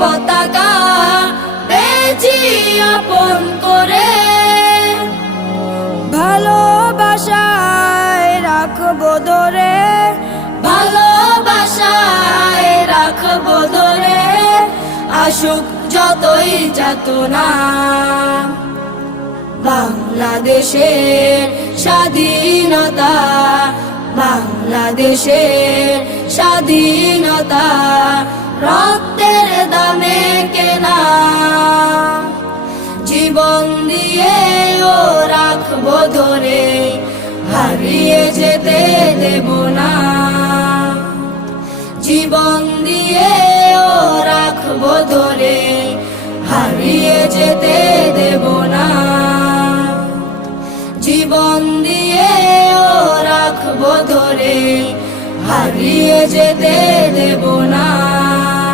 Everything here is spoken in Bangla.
পতাকা পেয়েছি আপন করে। ভালোবাসায় রাখবো ধরে, ভালোবাসায় রাখবো ধরে, আসুক যতই যাতনা। বাংলাদেশের স্বাধীনতা, বাংলাদেশের স্বাধীনতা রক্তের দামে কেনা। জীবন দিয়ে ও রাখবো ধরে, হারিয়ে যেতে দেব না। জীবন দিয়ে ও রাখবো ধরে, হারিয়ে যেতে দেব না। জীবন দিয়ে ও রাখবো ধরে, হারিয়ে যেতে দেব না।